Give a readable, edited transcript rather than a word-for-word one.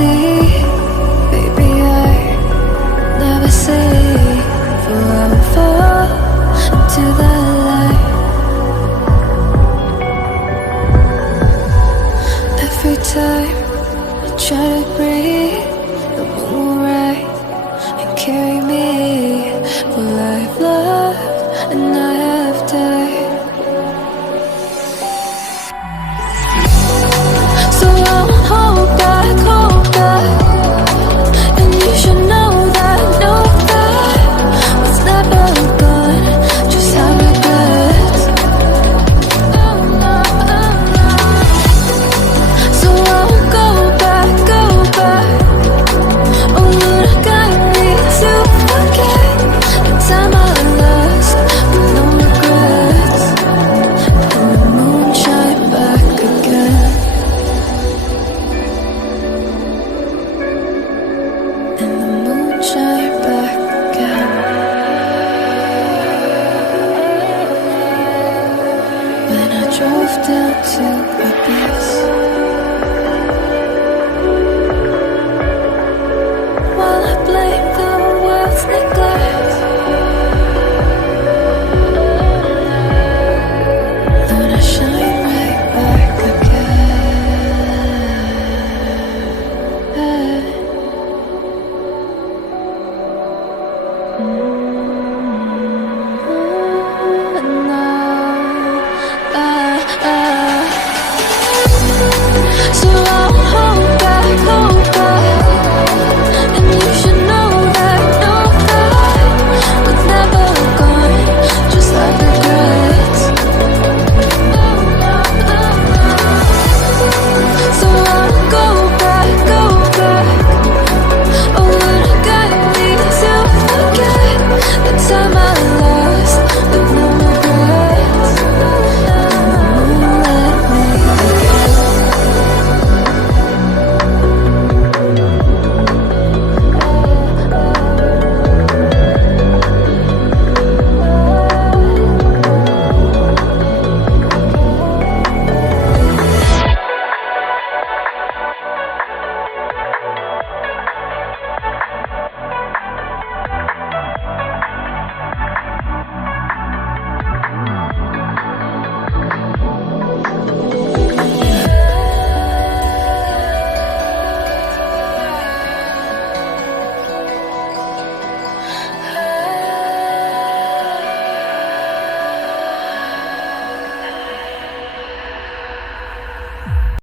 see. Baby, I never say forever into the light. Every time I try to breathe, the moon will rise and carry me. For I've loved and I have died. So I won't hold back, and you should know that was never gone. Just have regrets. So I won't go back. Oh, you got me to forget the time I lost with no regrets. And the moon shine back again. And the moon shine back again. When I drove down to my beach.